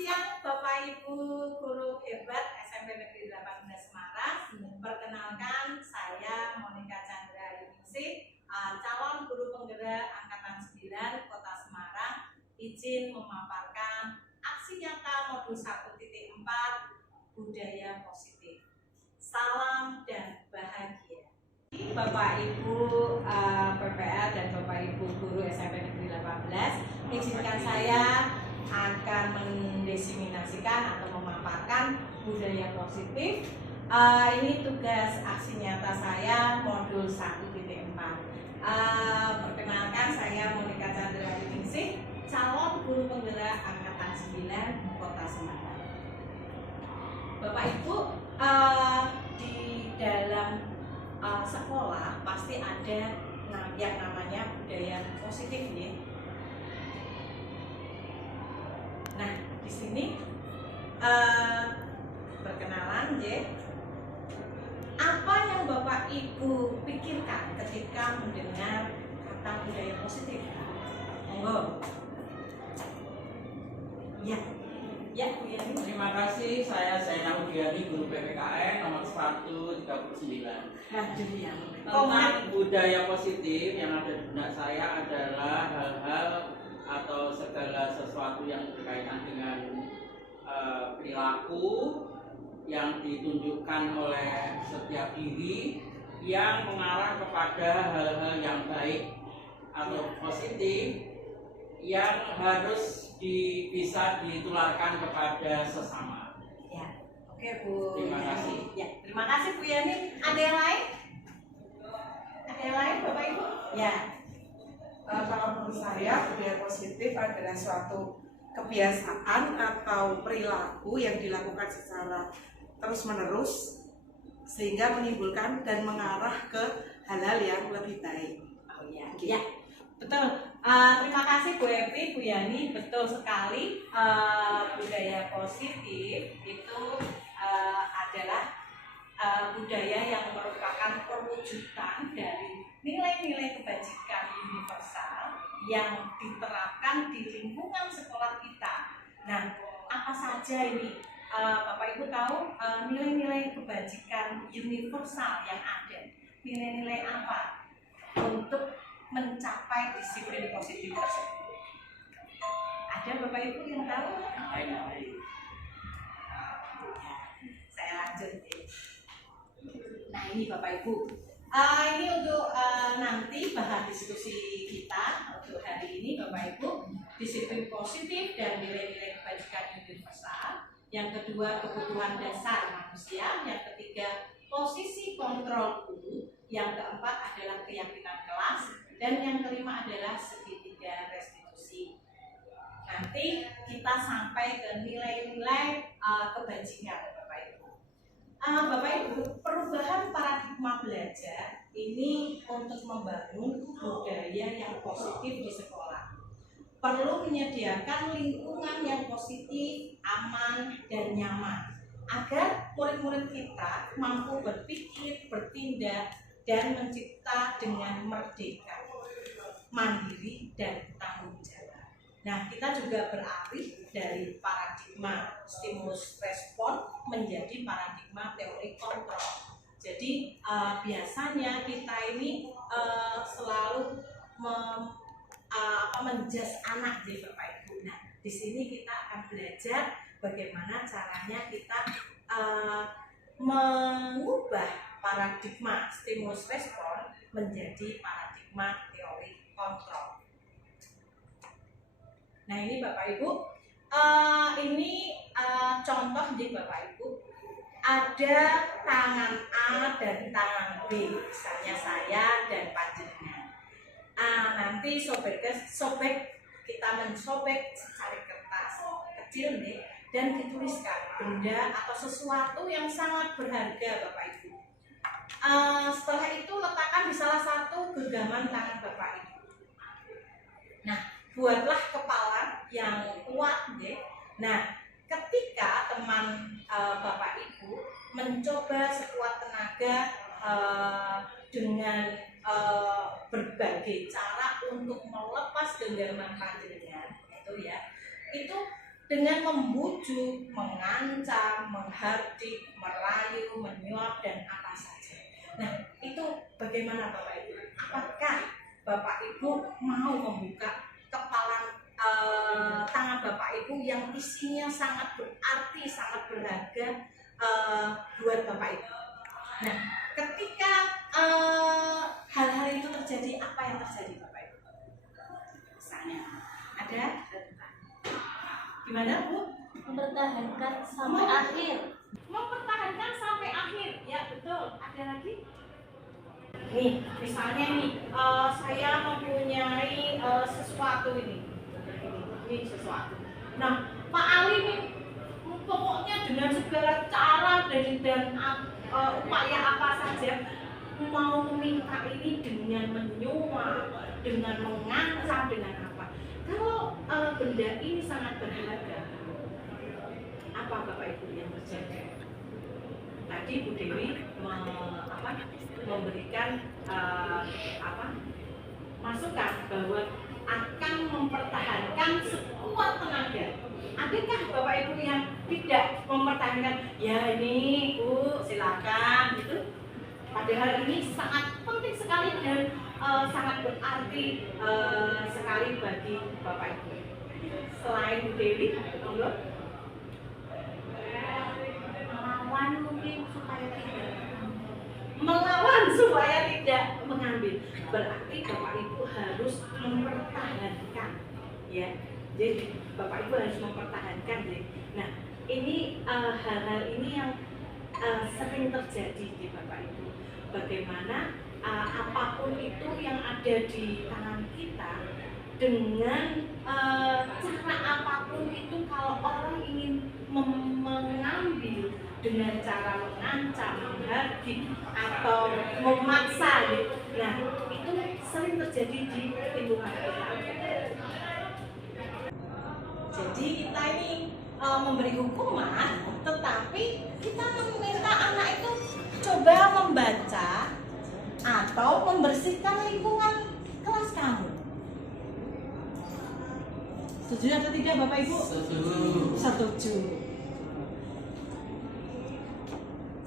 siang Bapak Ibu guru hebat SMP Negeri 18 Semarang. Perkenalkan, saya Monica Chandra Yuningsih, calon guru penggerak Angkatan 9 Kota Semarang, izin memaparkan aksi nyata modul 1.4 budaya positif. Salam dan bahagia. Bapak Ibu PPL dan Bapak Ibu guru SMP Negeri 18, izinkan saya akan mendiseminasikan atau memaparkan budaya positif. Ini tugas aksi nyata saya modul 1.4. Perkenalkan, saya Monica Chandra Yuningsih, calon guru penggerak Angkatan 9 Kota Semarang. Bapak Ibu, di dalam sekolah pasti ada yang namanya budaya positif ya. Nah, di sini perkenalan ya. Apa yang Bapak Ibu pikirkan ketika mendengar kata budaya positif? Monggo. Ya. Ya, Bu Yani. Terima kasih, saya Zainal Udiani, guru PPKN nomor 139. Tentang budaya positif yang ada di benak saya adalah hal-hal atau segala sesuatu yang berkaitan dengan perilaku yang ditunjukkan oleh setiap diri yang mengarah kepada hal-hal yang baik atau positif yang harus bisa ditularkan kepada sesama. Ya, oke Bu. Terima kasih. Ya, terima kasih Bu Yani. Ada yang lain? Ada yang lain Bapak Ibu? Ya. Kalau menurut saya budaya positif adalah suatu kebiasaan atau perilaku yang dilakukan secara terus-menerus sehingga menimbulkan dan mengarah ke hal-hal yang lebih baik. Oh ya, ya, betul. Terima kasih Bu Evi, Bu Yani, betul sekali. Budaya positif itu adalah budaya yang merupakan perwujudan dari nilai-nilai kebajikan universal yang diterapkan di lingkungan sekolah kita. Nah, apa saja ini? Bapak Ibu tahu nilai-nilai kebajikan universal yang ada? Nilai-nilai apa untuk mencapai disiplin positif tersebut? Ada Bapak Ibu yang tahu? Ya, saya lanjut ya. Nah, ini Bapak Ibu. Ini untuk nanti bahan diskusi kita untuk hari ini Bapak Ibu. Disiplin positif dan nilai-nilai kebajikan universal. Yang kedua, kebutuhan dasar manusia. Yang ketiga, posisi kontrol guru. Yang keempat adalah keyakinan kelas. Dan yang kelima adalah segitiga restitusi. Nanti kita sampai ke nilai-nilai kebajikan Bapak Ibu. Bapak Ibu, perubahan paradigma belajar ini untuk membangun budaya yang positif di sekolah. Perlu menyediakan lingkungan yang positif, aman, dan nyaman agar murid-murid kita mampu berpikir, bertindak, dan mencipta dengan merdeka, mandiri, dan tanggung jawab. Nah, kita juga beralih dari paradigma stimulus respon menjadi paradigma teori kontrol. Jadi biasanya kita ini selalu menjas anak di Bapak Ibu. Nah, di sini kita akan belajar bagaimana caranya kita mengubah paradigma stimulus respon menjadi paradigma teori kontrol. Nah, ini Bapak Ibu, ini contoh di Bapak Ibu. Ada tangan A dan tangan B, misalnya saya dan panjenengan. Nanti sobek kita mensobek secari kertas kecil nih dan dituliskan benda atau sesuatu yang sangat berharga Bapak Ibu. Setelah itu letakkan di salah satu genggaman tangan Bapak Ibu. Nah, buatlah kepala yang kuat deh. Nah, ketika teman Bapak Ibu mencoba sekuat tenaga dengan berbagai cara untuk melepas genggaman panjenengan itu ya, itu dengan membujuk, mengancam, menghardik, merayu, menyuap, dan apa saja. Nah, itu bagaimana Bapak Ibu? Apakah Bapak Ibu mau membuka tangan Bapak Ibu yang isinya sangat berarti, sangat berharga buat Bapak Ibu? Nah, ketika hal-hal itu terjadi, apa yang terjadi Bapak Ibu? Misalnya, ada gimana Bu? Mempertahankan sampai akhir. Mempertahankan sampai akhir, ya betul. Ada lagi? Nih, misalnya nih, saya mempunyai sesuatu ini sesuatu. Nah, Pak Ali nih, pokoknya dengan segala cara dan upaya apa saja mau meminta ini dengan menyuap, dengan mengancam, dengan apa. Kalau benda ini sangat berharga, apa Bapak Ibu yang terjadi? Tadi Bu Dewi memberikan masukan bahwa akan mempertahankan sekuat tenaga. Adakah Bapak Ibu yang tidak mempertahankan? Ya ini Bu silakan gitu. Padahal ini sangat penting sekali dan sangat berarti sekali bagi Bapak Ibu. Selain Bu Dewi, monggo. Melawan mungkin supaya tidak. Melawan supaya tidak mengambil, berarti Bapak Ibu harus mempertahankan, ya. Jadi Bapak Ibu harus mempertahankan, ya. Nah, ini hal-hal ini yang sering terjadi di Bapak Ibu. Bagaimana apapun itu yang ada di tangan kita, dengan cara apapun itu, kalau orang ingin mengambil dengan cara mengancam, menghardik, atau memaksa, nah itu sering terjadi di lingkungan kita. Jadi kita ini memberi hukuman, tetapi kita meminta anak itu coba membaca atau membersihkan lingkungan kelas kamu. Setuju atau tidak Bapak Ibu? Setuju.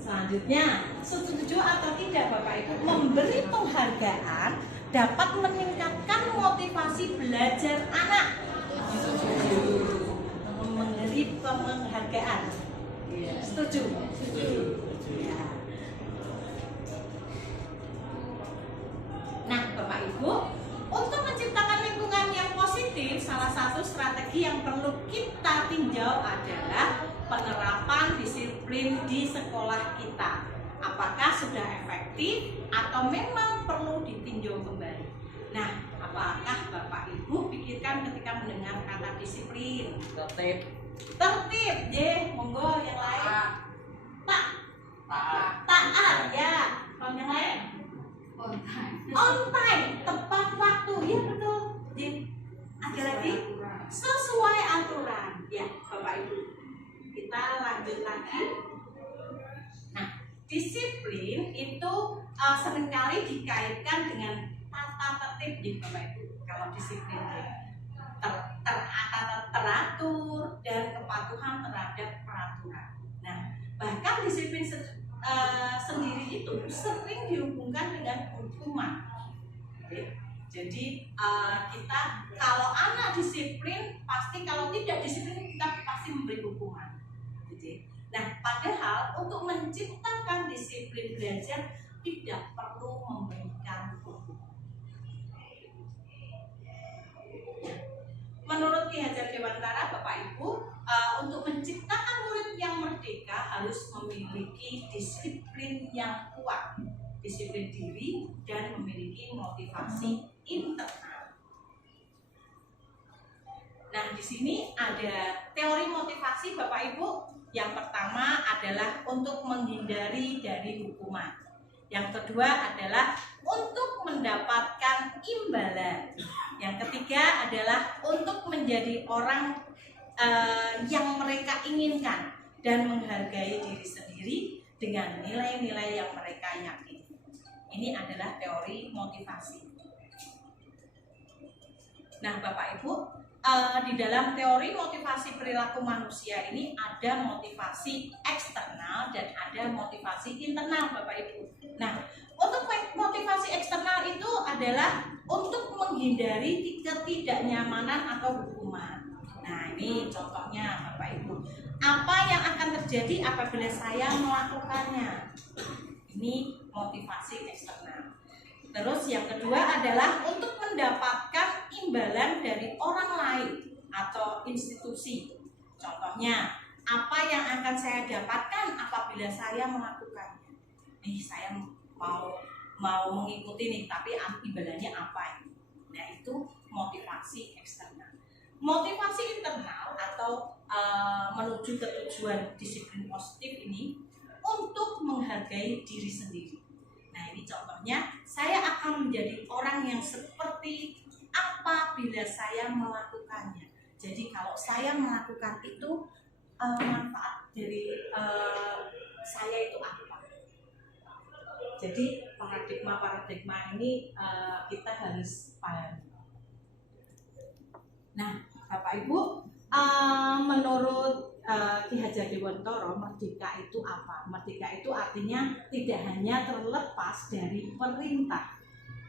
Selanjutnya, setuju atau tidak Bapak Ibu, memberi penghargaan dapat meningkatkan motivasi belajar anak. Memberi penghargaan. Setuju? Setuju. Ya. Nah, Bapak Ibu, untuk menciptakan lingkungan yang positif, salah satu strategi yang perlu kita tinjau adalah penerapan disiplin di sekolah kita. Apakah sudah efektif atau memang perlu ditinjau kembali? Nah, apakah Bapak Ibu pikirkan ketika mendengar kata disiplin? Tertib. Tertib, monggo yang lain. Taat, ya. Kalau yang lain? On time, tepat waktu, ya betul. Ada lagi? Sesuai aturan, ya Bapak Ibu. Kita lanjut lagi. Nah, disiplin itu seringkali dikaitkan dengan tata tertib di Bapak Ibu. Kalau disiplin teratur dan kepatuhan terhadap peraturan. Nah, bahkan disiplin sendiri itu sering dihubungkan dengan hukuman. Jadi kita kalau anak disiplin, pasti kalau tidak disiplin kita pasti memberi hukuman. Nah, padahal untuk menciptakan disiplin belajar tidak perlu memberikan hukuman. Menurut Ki Hajar Dewantara, Bapak Ibu, untuk menciptakan murid yang merdeka harus memiliki disiplin yang kuat, disiplin diri, dan memiliki motivasi internal. Nah, di sini ada teori motivasi Bapak Ibu. Yang pertama adalah untuk menghindari dari hukuman. Yang kedua adalah untuk mendapatkan imbalan. Yang ketiga adalah untuk menjadi orang yang mereka inginkan dan menghargai diri sendiri dengan nilai-nilai yang mereka yakini. Ini adalah teori motivasi. Nah, Bapak Ibu, di dalam teori motivasi perilaku manusia ini ada motivasi eksternal dan ada motivasi internal, Bapak Ibu. Nah, untuk motivasi eksternal itu adalah untuk menghindari ketidaknyamanan atau hukuman. Nah, ini contohnya Bapak Ibu. Apa yang akan terjadi apabila saya melakukannya? Ini motivasi eksternal. Terus yang kedua adalah untuk mendapatkan imbalan dari orang lain atau institusi. Contohnya, apa yang akan saya dapatkan apabila saya melakukannya? Nih, saya mau mengikuti nih, tapi imbalannya apa ini? Nah, itu motivasi eksternal. Motivasi internal atau menuju ke tujuan disiplin positif ini untuk menghargai diri sendiri. Nah, ini contohnya, saya akan menjadi orang yang seperti apa bila saya melakukannya. Jadi kalau saya melakukan itu, manfaat dari saya itu apa? Jadi paradigma ini kita harus pahami. Nah, Bapak Ibu, menurut Ki Hajar Dewantara, merdeka itu apa? Merdeka itu artinya tidak hanya terlepas dari perintah,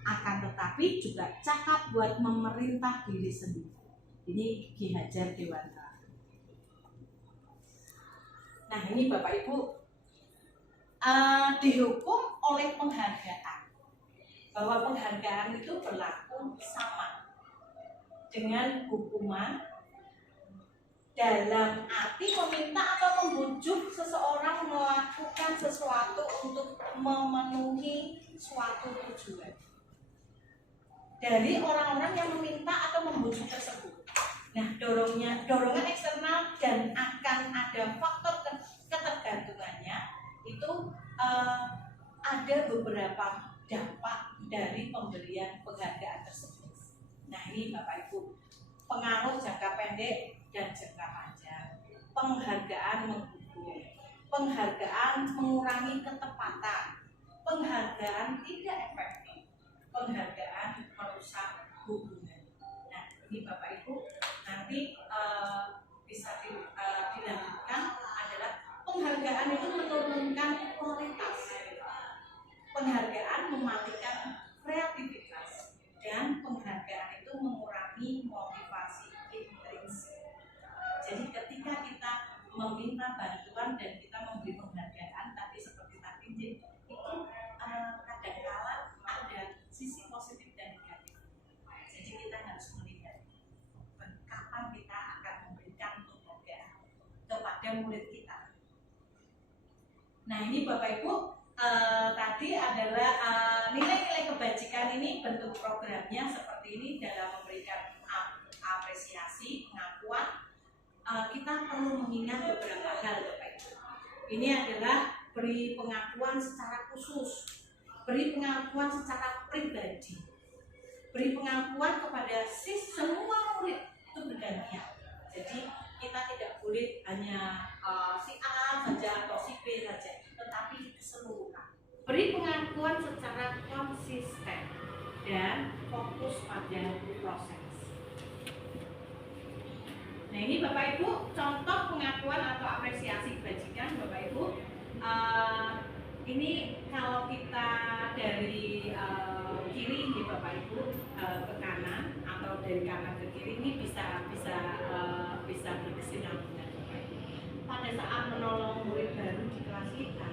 akan tetapi juga cakap buat memerintah diri sendiri. Ini Ki Hajar Dewantara. Nah, ini Bapak Ibu, dihukum oleh penghargaan, bahwa penghargaan itu berlaku sama dengan hukuman dalam arti meminta atau membujuk seseorang melakukan sesuatu untuk memenuhi suatu tujuan dari orang-orang yang meminta atau membujuk tersebut. Nah, dorongan eksternal dan akan ada faktor ketergantungannya itu ada beberapa dampak dari pemberian penghargaan tersebut. Nah, ini Bapak Ibu, pengaruh jangka pendek dan jangka panjang. Penghargaan menghukum, penghargaan mengurangi ketepatan, penghargaan tidak efektif, penghargaan merusak hubungan. Nah, ini Bapak Ibu nanti bisa dilanjutkan adalah penghargaan itu menurunkan kualitas, penghargaan mematikan kreativitas, dan penghargaan itu mengurangi motivasi intrinsik. Jadi ketika kita meminta bantuan dan kita memberi penghargaan, tapi seperti tadi itu kadang-kala ada sisi positif dan negatif. Jadi kita harus melihat kapan kita akan memberikan penghargaan kepada murid kita. Nah, ini Bapak Ibu, tadi adalah nilai-nilai kebajikan ini, bentuk programnya seperti ini dalam memberikan apresiasi, pengakuan. Kita perlu mengingat beberapa hal, Bapak Ibu. Ini adalah beri pengakuan secara khusus, beri pengakuan secara pribadi, beri pengakuan kepada semua murid itu bergantian. Jadi kita tidak boleh hanya si A saja atau si B saja, tetapi keseluruhan. Beri pengakuan secara konsisten dan fokus pada proses. Nah, ini Bapak Ibu contoh pengakuan atau apresiasi kebajikan, Bapak Ibu. Ini kalau kita dari kiri ini Bapak Ibu ke kanan atau dari kanan ke kiri ini bisa berkesinambungan, Bapak Ibu. Pada saat menolong murid baru di kelas kita,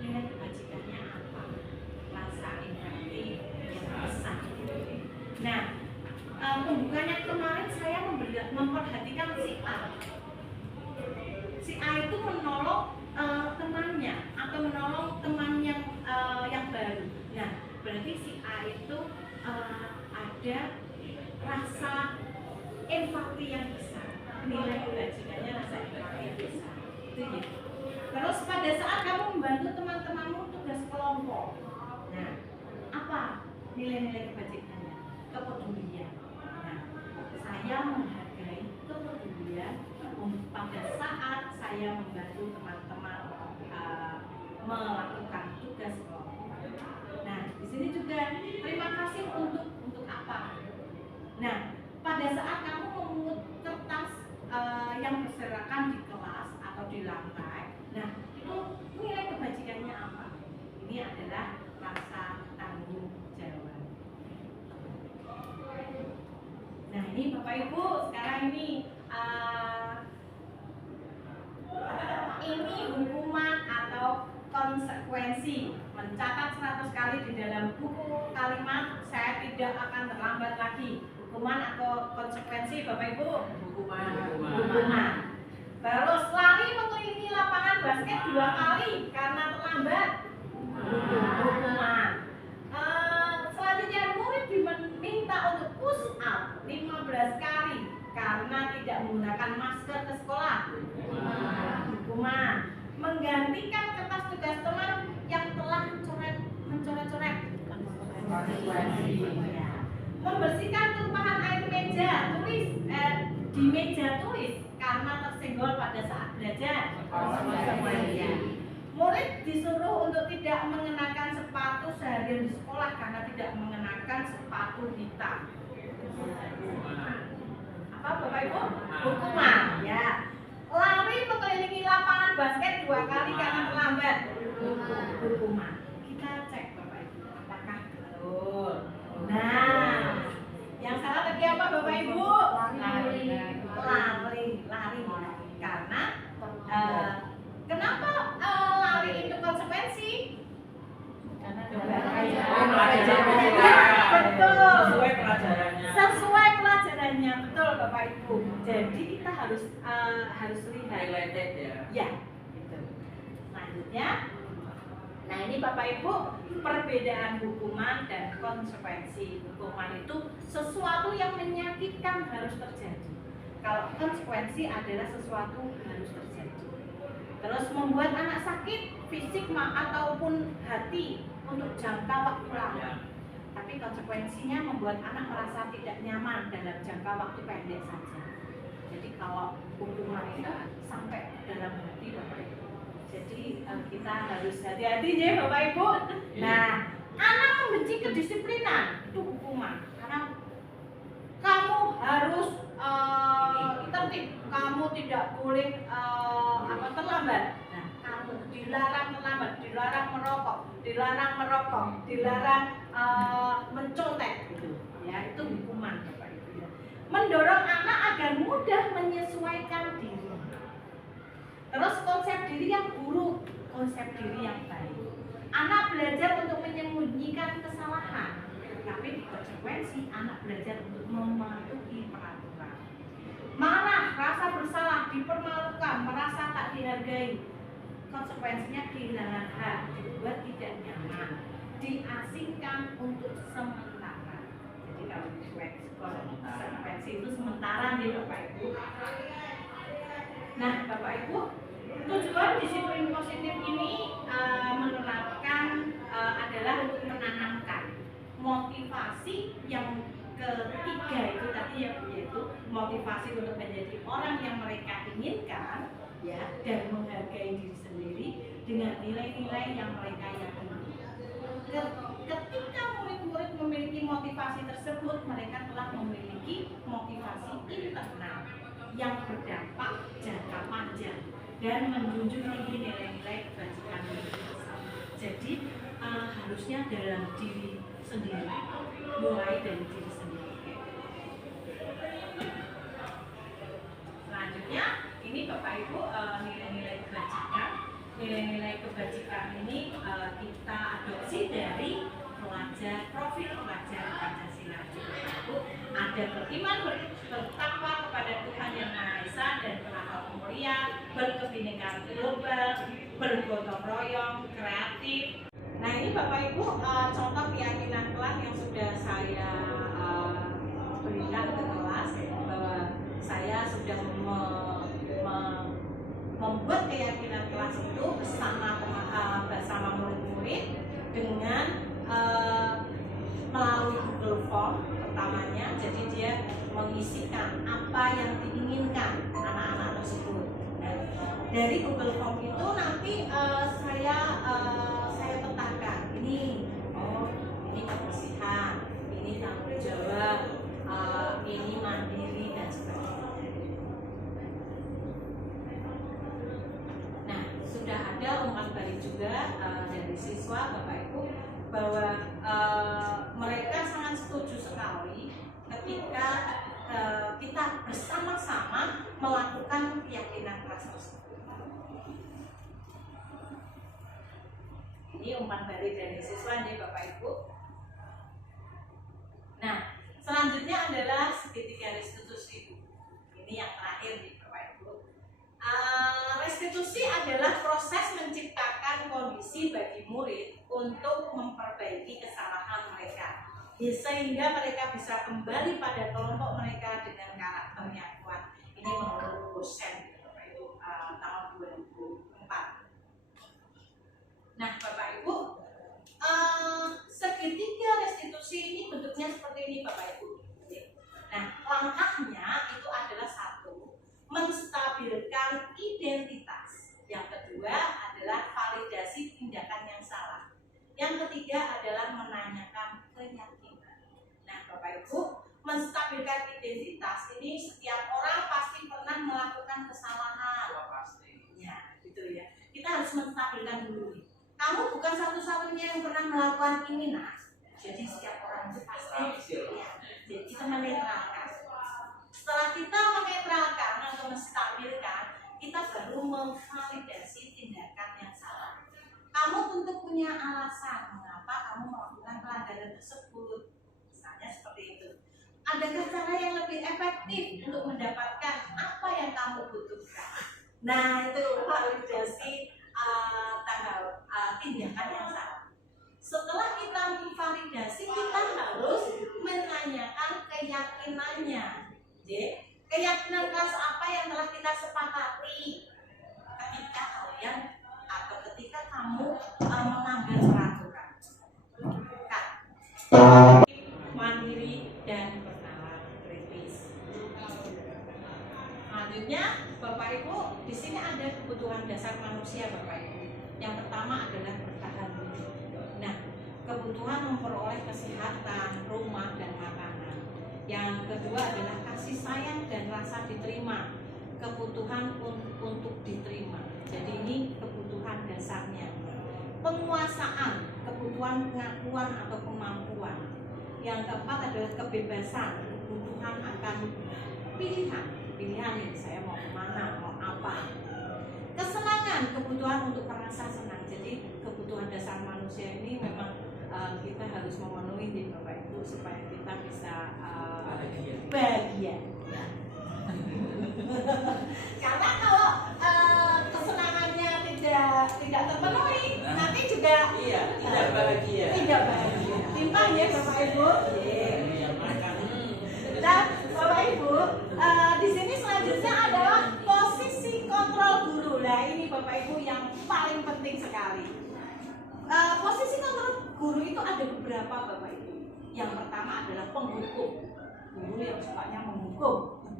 nilai kebajikannya apa? Rasa empati yang besar. Nah, pembukaannya kemarin saya memperhatikan si A. Si A itu menolong temannya atau menolong teman yang baru. Nah, berarti si A itu ada rasa empati yang besar. Nilai kebajikannya rasa empati yang besar. Itu ya. Terus pada saat kamu membantu teman-temanmu tugas kelompok, nah, apa nilai-nilai kebajikannya? Kepedulian. Nah, saya menghargai kepedulian pada saat saya membantu teman-teman melakukan tugas kelompok. Nah, di sini juga terima kasih untuk apa? Nah, pada saat kamu memungut lantai. Nah, itu nilai kebajikannya apa? Ini adalah rasa tanggung jawab. Nah, ini Bapak Ibu, sekarang ini hukuman atau konsekuensi. Mencatat 100 kali di dalam buku kalimat saya tidak akan terlambat lagi. Hukuman atau konsekuensi Bapak Ibu? Hukuman. Terus lari mengelilingi lapangan basket 2 kali karena terlambat. Hukuman. Selanjutnya murid diminta untuk push up 15 kali karena tidak menggunakan masker ke sekolah. Hukuman. Menggantikan kertas tugas teman yang telah mencoret-coret. Ya. Membersihkan tumpahan air meja tulis di meja tulis karena tersenggol pada saat belajar. Ya. Murid disuruh untuk tidak mengenakan sepatu seharian di sekolah karena tidak mengenakan sepatu hitam. Apa Bapak Ibu? Hukuman. Ya. Lari mengelilingi lapangan basket 2 kali karena terlambat. Hukuman. Kita cek Bapak Ibu apakah betul. Nah, yang salah tadi apa Bapak Ibu? Lari. Karena kenapa lari itu konsekuensi? Karena betul. Sesuai pelajarannya, betul Bapak Ibu. Jadi kita harus lihat Related ya. ya, gitu. Selanjutnya, nah ini Bapak Ibu, perbedaan hukuman dan konsekuensi. Hukuman itu sesuatu yang menyakitkan harus terjadi. Kalau konsekuensi adalah sesuatu harus terjadi. Terus membuat anak sakit fisik ataupun hati untuk jangka waktu lama. Tapi konsekuensinya membuat anak merasa tidak nyaman dalam jangka waktu pendek saja. Jadi kalau hukuman itu sampai dalam hati Bapak Ibu. Jadi kita harus hati-hati ya Bapak Ibu. Nah, anak membenci kedisiplinan itu hukuman. Karena kamu harus tertib, kamu tidak boleh terlambat. Nah, kamu dilarang terlambat, dilarang merokok, dilarang mencontek gitu. Ya, itu hukuman Bapak Ibu ya. Mendorong anak agar mudah menyesuaikan diri. Terus konsep diri yang buruk, konsep diri yang baik. Anak belajar untuk menyembunyikan kesalahan, tapi di konsekuensi anak belajar untuk mematuhi peraturan. Marah, rasa bersalah, dipermalukan, merasa tak dihargai. Konsekuensinya kehilangan hak, dibuat tidak nyaman, diasingkan untuk sementara. Jadi kalau konsekuensi itu sementara nih Bapak Ibu. Nah Bapak Ibu, tujuan disiplin positif ini menerapkan adalah untuk menanamkan motivasi yang ketiga itu tadi yaitu motivasi untuk menjadi orang yang mereka inginkan ya, dan menghargai diri sendiri dengan nilai-nilai yang mereka yakini. Ketika murid-murid memiliki motivasi tersebut, mereka telah memiliki motivasi internal yang berdampak jangka panjang dan menjunjung tinggi nilai-nilai kebajikan universal. Jadi harusnya dalam diri sendiri, mulai dari diri sendiri. Selanjutnya, ini Bapak Ibu nilai-nilai kebajikan. Nilai-nilai kebajikan ini kita adopsi dari profil pelajar Pancasila. Ada beriman, bertakwa kepada Tuhan Yang Maha Esa dan berakal mulia, berkebinekaan global, bergotong royong, kreatif. Nah ini Bapak Ibu contoh keyakinan kelas yang sudah saya berikan ke kelas, bahwa saya sudah membuat keyakinan kelas itu bersama murid-murid dengan melalui Google Form pertamanya. Jadi dia mengisikan apa yang diinginkan anak-anak tersebut. Nah, dari Google Form itu nanti saya petakan ini kebersihan, ini tanggung jawab, ini mandiri dan sebagainya. juga dari siswa Bapak Ibu bahwa mereka sangat setuju sekali ketika kita bersama-sama melakukan keyakinan keras tersebut. Ini umpan balik dari siswa nih Bapak Ibu. Nah, selanjutnya adalah segitiga restitusi. Ini yang terakhir nih Bapak Ibu. Restitusi adalah proses menciptakan kondisi bagi murid untuk memperbaiki kesalahan mereka, sehingga mereka bisa kembali pada kelompok mereka dengan karakter yang kuat. Ini menurut dosen Bapak Ibu tahun 2004. Nah Bapak Ibu, segitiga restitusi ini bentuknya seperti ini Bapak Ibu. Nah langkahnya itu adalah satu, menstabilkan identitas. Yang kedua adalah validasi tindakan yang salah. Yang ketiga adalah menanyakan keyakinan. Nah Bapak Ibu, menstabilkan identitas ini setiap orang pasti pernah melakukan kesalahan. Ya, gitu ya. Kita harus menstabilkan dulu. Kamu bukan satu-satunya yang pernah melakukan ini, nah. Jadi setiap orang itu pasti ya. Jadi kita menetralkan. Setelah kita menetralkan atau menstabilkan, kita baru memvalidasi tindakan yang salah. Kamu tentu punya alasan mengapa kamu melakukan pelanggaran tersebut. Misalnya seperti itu. Adakah cara yang lebih efektif untuk mendapatkan apa yang kamu butuhkan? Nah, itu validasi tindakan yang salah. Setelah kita memvalidasi, kita harus menanyakan keyakinannya. Keyakinan keras apa yang telah kita sepakati ketika kalian atau ketika kamu melanggar peraturan. Mandiri dan bernalar kritis. Selanjutnya, Bapak Ibu, di sini ada kebutuhan dasar manusia, Bapak Ibu. Yang pertama adalah bertahan hidup. Nah, kebutuhan memperoleh kesehatan, rumah, dan makanan. Yang kedua adalah kasih sayang dan rasa diterima. Kebutuhan untuk diterima. Jadi ini kebutuhan dasarnya. Penguasaan, kebutuhan pengakuan atau kemampuan. Yang keempat adalah kebebasan, kebutuhan akan pilihan ini saya mau kemana, mau apa. Kesenangan, kebutuhan untuk merasa senang. Jadi kebutuhan dasar manusia ini memang kita harus memenuhi di Bapak Ibu supaya kita bisa bahagia. Karena kalau kesenangannya tidak terpenuhi, nanti juga tidak bahagia. Tidak bahagia. Timpang ya Bapak Ibu. Dan Bapak Ibu, di sini selanjutnya adalah posisi kontrol guru. Nah ini Bapak Ibu yang paling penting sekali. Posisi kontrol guru itu ada beberapa Bapak Ibu. Yang pertama adalah penghukum. Guru yang sukanya menghukum,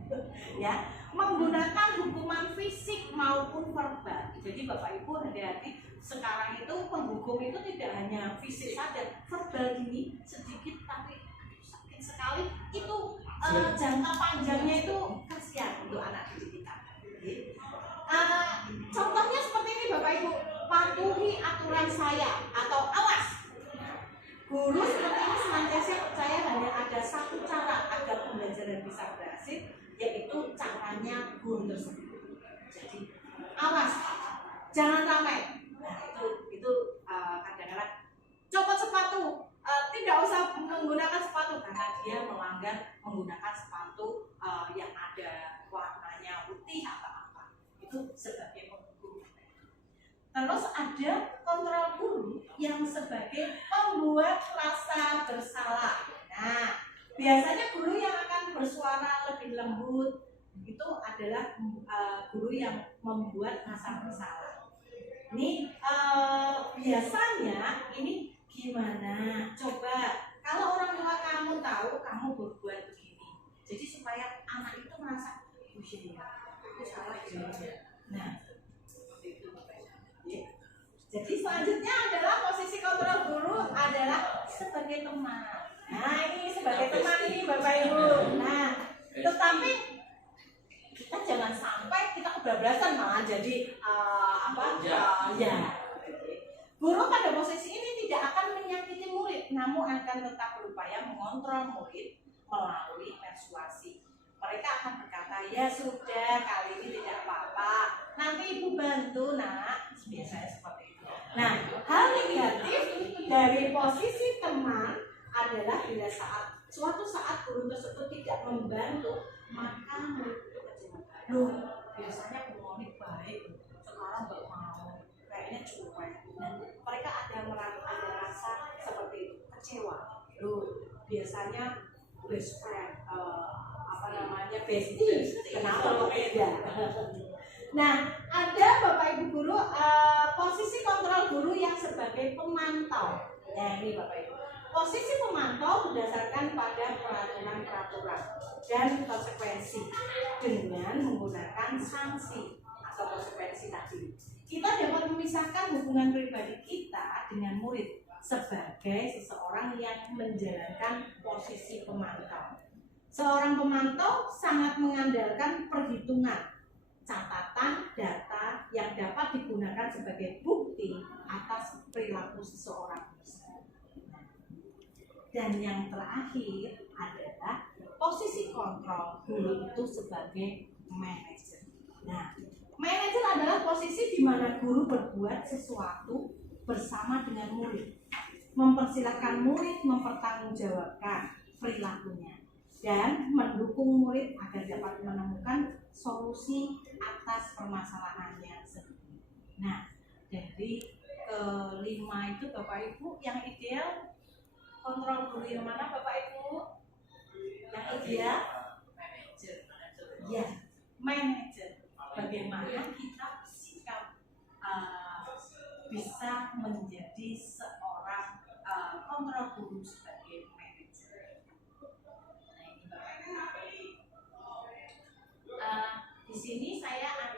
ya, menggunakan hukuman fisik maupun verbal. Jadi Bapak Ibu hati-hati. Sekarang itu penghukum itu tidak hanya fisik saja, verbal gini sedikit tapi sakit sekali. Itu jangka panjangnya itu kasihan untuk anak didik kita. Contohnya seperti ini Bapak Ibu, patuhi aturan saya atau awas. Guru seperti ini senantiasa percaya hanya ada satu cara agar pembelajaran bisa berhasil, yaitu caranya guru tersebut. Jadi awas, jangan ramai. Nah itu kadang-kadang copot sepatu, tidak usah menggunakan sepatu karena dia melanggar menggunakan sepatu yang ada warnanya putih atau apa. Itu sebagai penghukum. Terus ada kontrol guru yang sebagai pembuat rasa bersalah. Nah, biasanya guru yang akan bersuara lebih lembut itu adalah guru yang membuat rasa bersalah. Ini biasanya ini gimana? Coba kalau orang tua kamu tahu kamu berbuat begini, jadi supaya anak itu merasa itu salah juga. Nah, jadi selanjutnya adalah posisi kontrol guru adalah sebagai teman. Nah ini sebagai teman ini Bapak Ibu. Nah tetapi kita jangan sampai kita kebablasan malah jadi Guru pada posisi ini tidak akan menyakiti murid, namun akan tetap berupaya mengontrol murid melalui persuasi. Mereka akan berkata, ya sudah, kali ini tidak apa-apa, nanti ibu bantu nak. Biasanya seperti itu. Nah, hal negatif dari posisi teman adalah bila suatu saat guru tersebut tidak membantu, maka murid itu kecewa. Loh, biasanya Bu Moni baik, sekarang nggak mau, kayaknya cuek. Dan mereka ada rasa seperti itu, kecewa. Loh, biasanya best friend, bestie, kenapa kok beda? Nah, ada Bapak Ibu guru, posisi kontrol guru yang sebagai pemantau. Nah, ini Bapak Ibu. Posisi pemantau berdasarkan pada peraturan-peraturan dan konsekuensi dengan menggunakan sanksi atau konsekuensi tadi. Kita dapat memisahkan hubungan pribadi kita dengan murid sebagai seseorang yang menjalankan posisi pemantau. Seorang pemantau sangat mengandalkan perhitungan, catatan, data yang dapat digunakan sebagai bukti atas perilaku seseorang. Dan yang terakhir adalah posisi kontrol guru itu sebagai manajer. Nah, manajer adalah posisi di mana guru berbuat sesuatu bersama dengan murid, mempersilahkan murid mempertanggungjawabkan perilakunya, dan mendukung murid agar dapat menemukan solusi atas permasalahannya sendiri. Nah, dari kelima itu Bapak Ibu, yang ideal kontrol guru yang mana Bapak Ibu? Yang ideal manajer. Ya, manajer. Bagaimana kita sikap bisa menjadi seorang kontrol guru sebagai manajer. Nah, ini Bapak Ibu. Di sini saya ada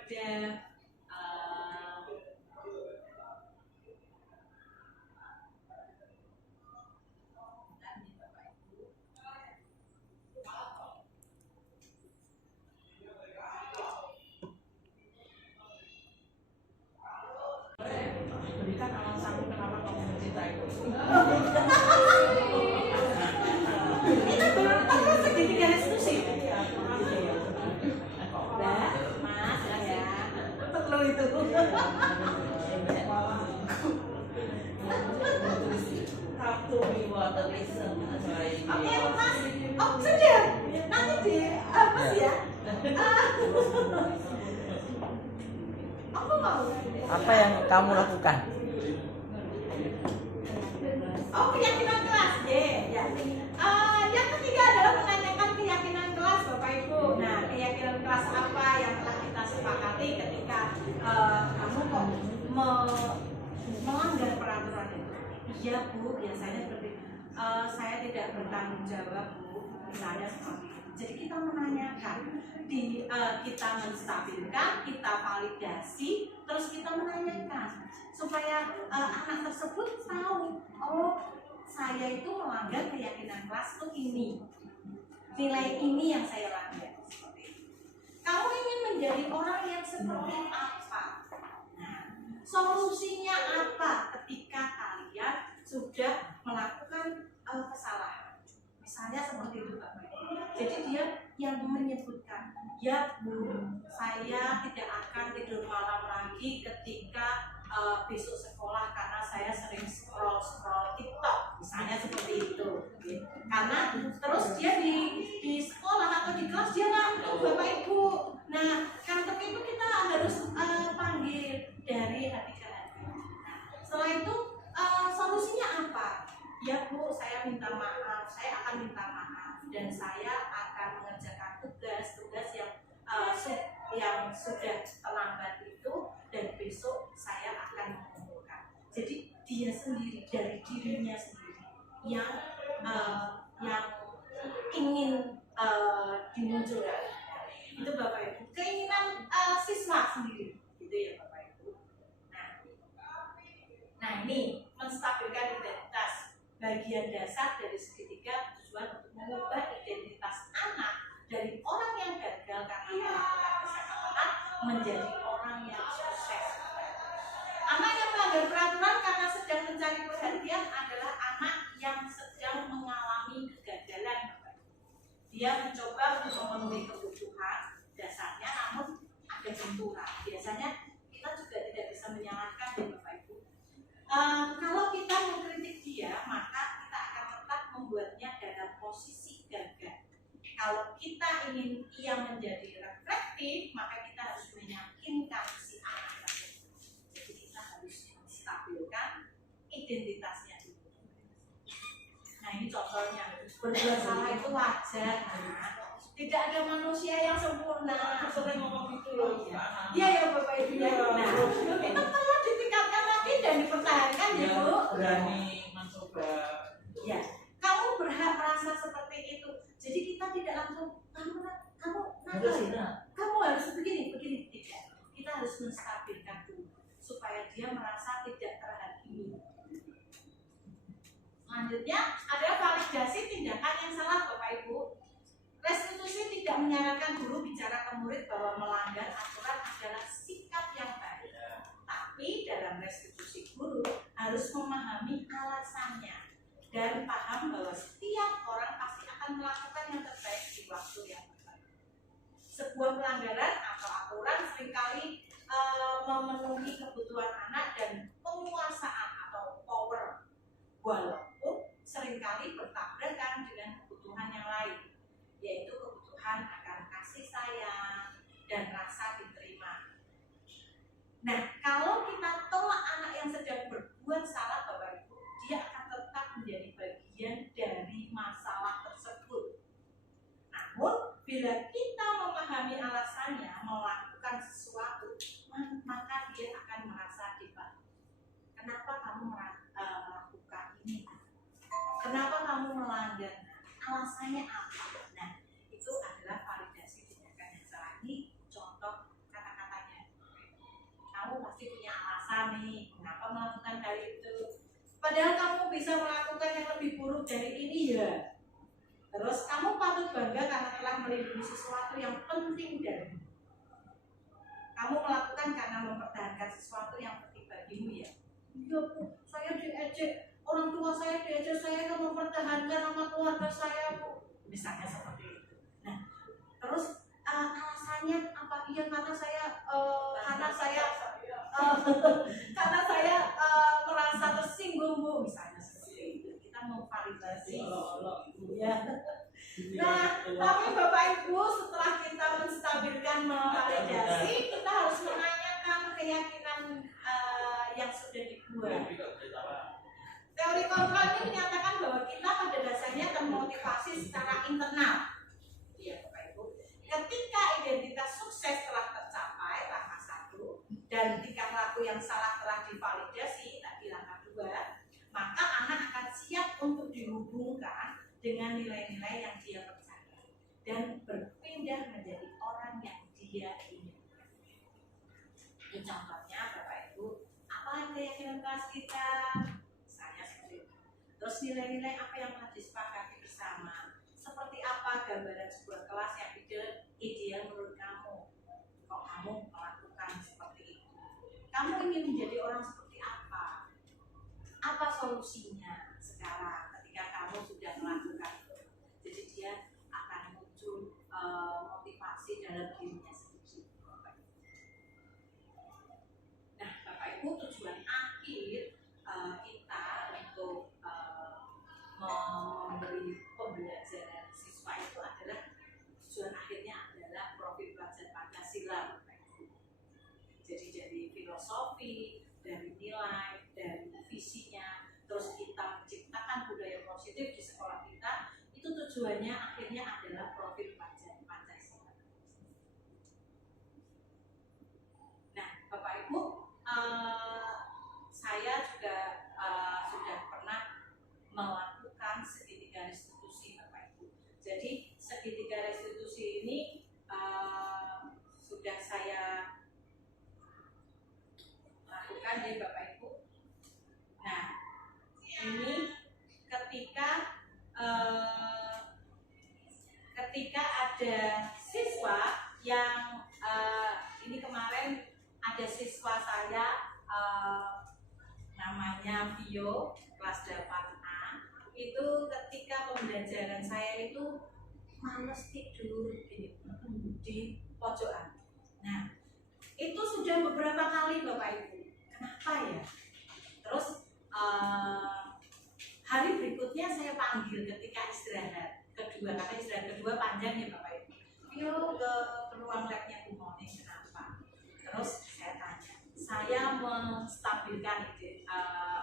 Berikan alasanmu kenapa kamu mencintaiku. itu belum segitiga restitusi. Mbak, Mas, ya, perlu itu. Kartu water listen. Oke, Mas. Oh, sudah. Nanti di Mas ya. Aku mau. Apa yang kamu lakukan? Oh, keyakinan kelas, ya. Yang ketiga adalah menanyakan keyakinan kelas, Bapak Ibu. Nah, keyakinan kelas apa yang telah kita sepakati ketika kamu kok melanggar peraturan itu? Iya Bu, biasanya seperti saya tidak bertanggung jawab Bu, misalnya seperti itu. Jadi kita menanyakan, kita menstabilkan, kita validasi, terus kita menanyakan supaya anak tersebut tahu, oh saya itu melanggar keyakinan kelas tuh ini, nilai ini yang saya langgar. Seperti itu. Kamu ingin menjadi orang yang seperti apa? Nah, solusinya apa ketika kalian sudah melakukan kesalahan? Misalnya seperti itu Pak. Jadi dia yang menyebutkan, ya Bu, saya tidak akan tidur malam lagi ketika besok sekolah karena saya sering scroll TikTok, misalnya seperti itu. Karena terus dia di sekolah atau di kelas dia ngantuk Bapak Ibu. Nah, kantuk itu kita harus panggil dari hati ke hati. Nah, setelah itu solusinya apa? Ya Bu, saya minta maaf, saya akan minta maaf dan saya akan mengerjakan tugas yang sudah terlambat itu, dan besok saya akan mengumpulkan. Jadi dia sendiri, dari dirinya sendiri yang ingin dimunculkan. Itu Bapak Ibu. Keinginan siswa sendiri, gitu ya Bapak Ibu. Nah ini menstabilkan identitas. Bagian dasar dari segitiga tujuan untuk mengubah identitas anak dari orang yang gagal karena melakukan kesalahan menjadi orang yang sukses. Anak yang melanggar peraturan karena adalah anak yang sedang mengalami kegagalan. Dia mencoba untuk memenuhi kebutuhan dasarnya, namun ada benturan. Biasanya kita juga tidak bisa menyalahkan ya Bapak Ibu. Kalau kita mengkritik dia, maka kita akan tetap membuatnya dalam posisi gagal. Kalau kita ingin ia menjadi reflektif, maka kita harus meyakinkan si anak tersebut. Jadi kita harus menstabilkan identitasnya dulu. Nah ini contohnya, berbuat salah itu wajar. Nah, tidak ada manusia yang sempurna. Aku sering ngomong gitu loh. Iya ya Bapak Ibu ya. Nah, itu perlu ditingkatkan lagi dan dipertahankan ya Bu. Berani mencoba. Ya, kamu berhak merasa seperti itu. Jadi kita tidak langsung kamu nakal ya? Kamu harus begini tidak. Kita harus menstabilkan dulu supaya dia merasa tidak terhakimi. Selanjutnya adalah validasi tindakan yang salah Bapak Ibu. Restitusi tidak menyarankan guru bicara ke murid bahwa melanggar aturan adalah sikap yang baik. Tapi dalam restitusi guru harus memahami alasannya dan paham bahwa setiap orang pasti akan melakukan yang terbaik di waktu yang terbaik. Sebuah pelanggaran atau aturan seringkali memenuhi kebutuhan anak dan penguasaan atau power, walaupun seringkali bertabrakan dengan kebutuhan yang lain, yaitu kebutuhan akan kasih sayang dan rasa diterima. Nah, kalau kita tolak anak yang sedang berbuat salah Bapak Ibu, dia akan tetap menjadi bagian dari masalah tersebut. Namun, bila kita memahami alasannya melakukan sesuatu, maka dia akan merasa dibantu. Kenapa kamu melakukan ini? Kenapa kamu melanggar? Alasannya apa? Nah, itu adalah validasi tindakan yang salah. Ini contoh kata-katanya. Kamu pasti punya alasan nih, kenapa melakukan hal itu. Padahal kamu bisa melakukan yang lebih buruk dari ini ya. Terus kamu patut bangga karena telah melindungi sesuatu yang penting darimu. Kamu melakukan karena mempertahankan sesuatu yang penting bagimu ya. Iya Bu, saya diejek. Orang tua saya diajak saya kan mempertahankan nama keluarga saya Bu, misalnya seperti itu. Nah, terus alasannya apa? Iya karena saya karena saya merasa tersinggung Bu, misalnya seperti itu. Kita mau validasi. Ya. Nah, tapi Bapak Ibu setelah kita menstabilkan memvalidasi, kita harus menanyakan keyakinan yang sudah dibuat. Teori kontrol ini menyatakan bahwa kita pada dasarnya termotivasi secara internal. Iya, Bapak Ibu. Ketika identitas sukses telah tercapai, langkah 1, dan tingkah laku yang salah telah divalidasi, tadi langkah 2, maka anak akan siap untuk dihubungkan dengan nilai-nilai yang dia percaya dan berpindah menjadi orang yang dia inginkan. Ini contohnya, Bapak Ibu, apa keyakinan kelas kita? Terus nilai-nilai apa yang telah disepakati bersama? Seperti apa gambaran sebuah kelas yang ideal menurut kamu? Kok kamu melakukan seperti itu? Kamu ingin menjadi orang seperti apa? Apa solusinya sekarang ketika kamu sudah melakukan itu? Jadi dia akan muncul motivasi dalam dirinya sendiri. Nah, Bapak Ibu, tujuan akhir kita untuk memberi pembelajaran siswa itu adalah tujuan akhirnya adalah profil pelajar Pancasila. Jadi dari filosofi, dari nilai, dari visinya, terus kita menciptakan budaya positif di sekolah kita, itu tujuannya akhirnya adalah profil pelajar Pancasila. Nah, Bapak Ibu, saya juga sudah pernah melakukan segitiga restitusi Bapak Ibu. Jadi segitiga restitusi ini sudah saya lakukan ya Bapak Ibu. Nah, ini ketika ada siswa yang ini kemarin ada siswa saya namanya Vio. kelas 8A itu ketika pembelajaran saya itu males tidur gini di pojokan. Nah, itu sudah beberapa kali Bapak Ibu. Kenapa ya? Terus hari berikutnya saya panggil ketika istirahat kedua, karena istirahat kedua panjang ya Bapak Ibu. Yuk ke ruang labnya Bu Moni, kenapa? Terus saya tanya, saya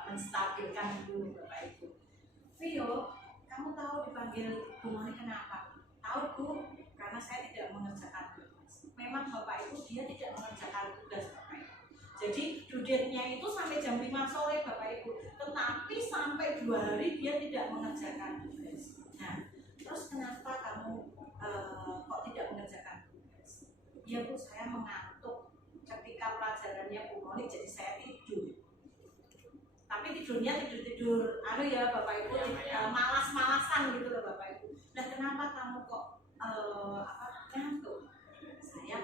menstabilkan dulu Bapak Ibu. Vio, kamu tahu dipanggil Bu Moni kenapa? Tahu Bu, karena saya tidak mengerjakan tugas. Memang Bapak Ibu dia tidak mengerjakan tugas Bapak Ibu. Jadi due date-nya itu sampai jam 5 sore Bapak Ibu, tetapi sampai 2 hari dia tidak mengerjakan tugas. Nah, terus kenapa kamu kok tidak mengerjakan tugas? Ya Bu, saya mengantuk ketika pelajarannya Bu Moni, jadi saya tidur. Tapi tidurnya tidur ya Bapak Ibu, malas-malasan gitu loh Bapak Ibu. Nah, kenapa kamu kok ngantuk? Saya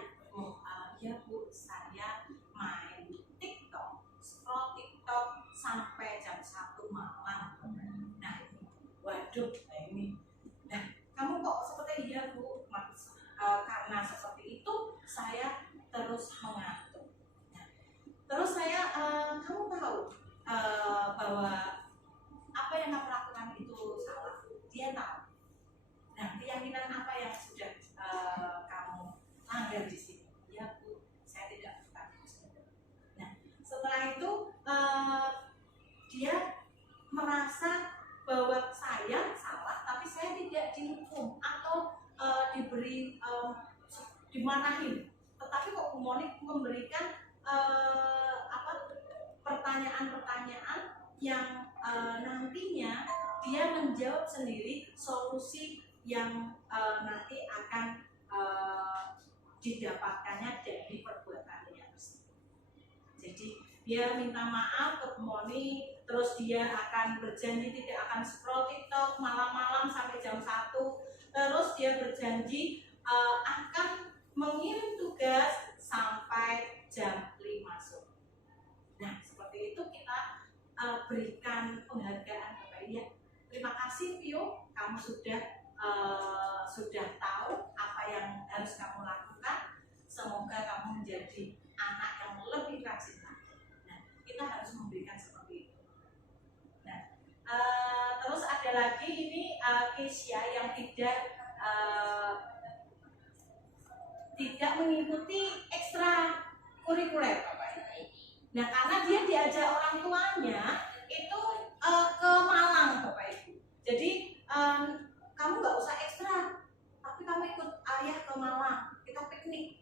ya Bu, saya main TikTok, scroll TikTok sampai jam 1 malam. Nah, waduh, ini. Nah, kamu kok seperti iya Bu? Karena seperti itu saya terus mengantuk. Nah, terus saya, kamu tahu bahwa apa yang kamu lakukan itu salah. Dia tahu. Nah, keyakinan apa yang sudah kamu langgar di sini? Ya Bu, saya tidak melakukan itu. Nah, setelah itu dia merasa bahwa saya salah, tapi saya tidak dihukum atau diberi dimarahin. Tetapi kok Bu Moni memberikan pertanyaan-pertanyaan yang nantinya dia menjawab sendiri solusi yang nanti akan didapatkannya dari perbuatannya. Jadi dia minta maaf ke Bu Moni, terus dia akan berjanji tidak akan scroll TikTok malam-malam sampai jam 1. Terus dia berjanji akan mengirim tugas sampai jam 5 sore. Nah, seperti itu kita berikan penghargaan Bapak Ibu. Terima kasih Vio, kamu sudah tahu apa yang harus kamu lakukan. Semoga kamu menjadi anak yang lebih rajin lagi. Nah, kita harus memberikan seperti itu. Nah, terus ada lagi ini Keisha yang tidak mengikuti ekstra kurikuler Bapak Ibu. Nah, karena dia diajak orang tuanya itu ke Malang Bapak Ibu. Jadi kamu nggak usah ekstra, tapi kamu ikut ayah ke Malang, kita piknik.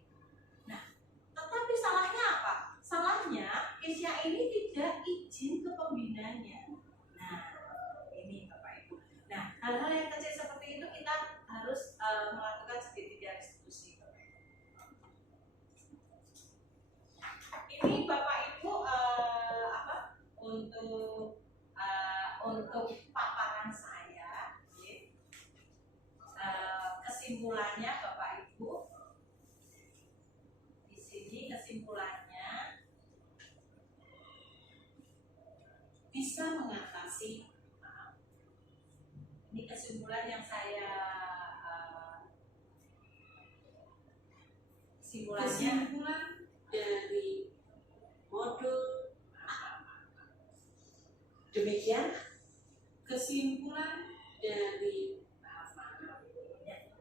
Nah, tetapi salahnya apa? Salahnya Keisha ini tidak izin ke pembinanya. Nah, ini Bapak Ibu. Nah, hal-hal yang kecil seperti itu kita harus melakukan segitiga restitusi. Ini Bapak Ibu untuk paparan saya, kesimpulannya Bapak Ibu. Di sini kesimpulannya bisa mengatasi. Ini kesimpulan yang saya kesimpulan dari modul demikian.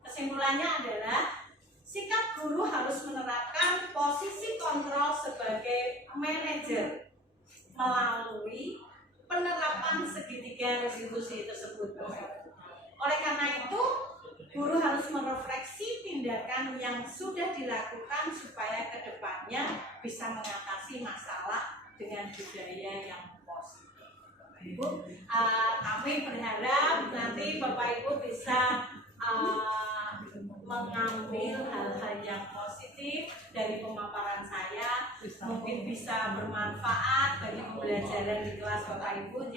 Kesimpulannya adalah sikap guru harus menerapkan posisi kontrol sebagai manajer melalui penerapan segitiga restitusi tersebut. Oleh karena itu, guru harus merefleksi tindakan yang sudah dilakukan supaya kedepannya bisa mengatasi masalah dengan budaya yang positif. Ibu, kami berharap nanti Bapak Ibu bisa mengambil hal-hal yang positif dari pemaparan saya, mungkin bisa bermanfaat bagi pembelajaran di kelas Bapak Ibu,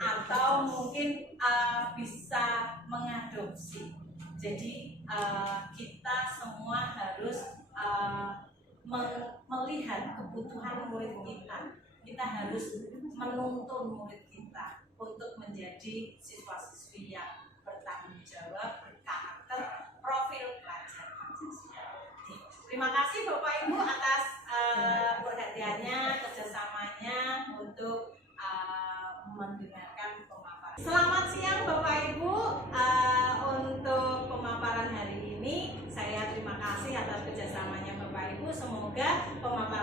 atau mungkin bisa mengadopsi. Jadi kita semua harus melihat kebutuhan murid kita. kita harus menuntun murid kita untuk menjadi siswa-siswi yang bertanggung jawab, berkarakter, profil pelajar Pancasila. Terima kasih Bapak Ibu atas perhatiannya, kerjasamanya untuk mendengarkan pemaparan. Selamat siang Bapak Ibu, untuk pemaparan hari ini saya terima kasih atas kerjasamanya Bapak Ibu. Semoga pemaparan